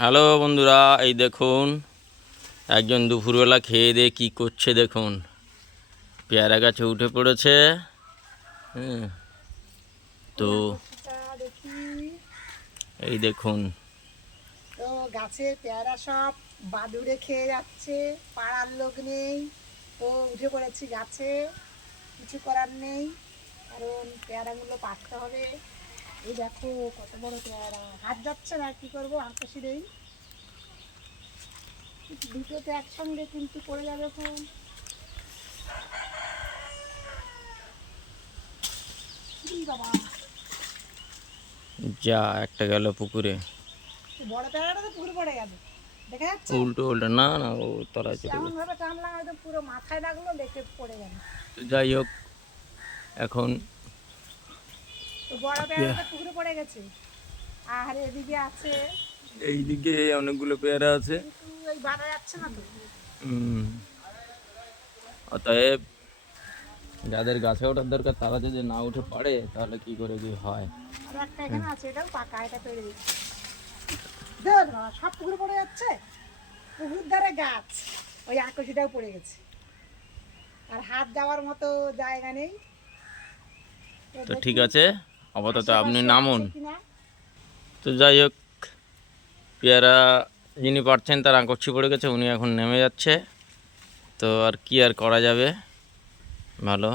Hello বন্ধুরা, এই দেখুন একজন দুপুরবেলা খেয়ে দিয়ে কী করছে দেখুন। পেয়ারা গাছে উঠে পড়েছে। হ্যাঁ, তো দেখি এই দেখুন। তো গাছের পেয়ারা সব বাদুড়ে খেয়ে যাচ্ছে, পাড়ার লোক নেই, তো উঠে পড়েছি গাছে। কিছু করার নেই, কারণ পেয়ারাগুলো পাড়তে হবে। এই দেখো কত বড় পেয়ারা, হাত যাচ্ছে না, কি করবো, আঁকশি নেই, দুটোতে একসঙ্গে কিন্তু পড়ে যাবে এখন। বাবা, যা একটা গেল পুকুরে। বড় পেয়ারাটা তো পুকুরে পড়ে গেল, দেখা যাচ্ছে। উল্টো উল্টো না না, ও তলায় চলে এমন গেছে। ভাবে টানলাম একদম পুরো মাথায় লাগলো, দেখে পড়ে গেল। তো যাই হোক, এখন তো বড় পেয়ারাটা পুকুরে পড়ে গেছে, আর এদিকে আছে, এইদিকে অনেকগুলো পেয়ারা আছে। কিন্তু ওই বাঁধা যাচ্ছে না তো। অতএব যাদের গাছে ওঠার দরকার তারা যদি না উঠে পারে তাহলে কি করে কি হয়। আর একটা এখানে আছে, এটাও পাকা, এটা পেরে দিচ্ছি। দেখ বাবা, সব পুকুরে পড়ে যাচ্ছে। পুকুর ধারে গাছ, ওই আকাশিটাও পড়ে গেছে, আর হাত যাওয়ার মতো জায়গা নেই। তো ঠিক আছে, আপাতত আপনি আশেপাশে নামুন। আছে কিনা। তো যাই হোক, পেয়ারা যিনি পারছেন তার আঁকড়ছি পড়ে গেছে, উনি এখন নেমে যাচ্ছে। তো আর কি আর করা যাবে, ভালো।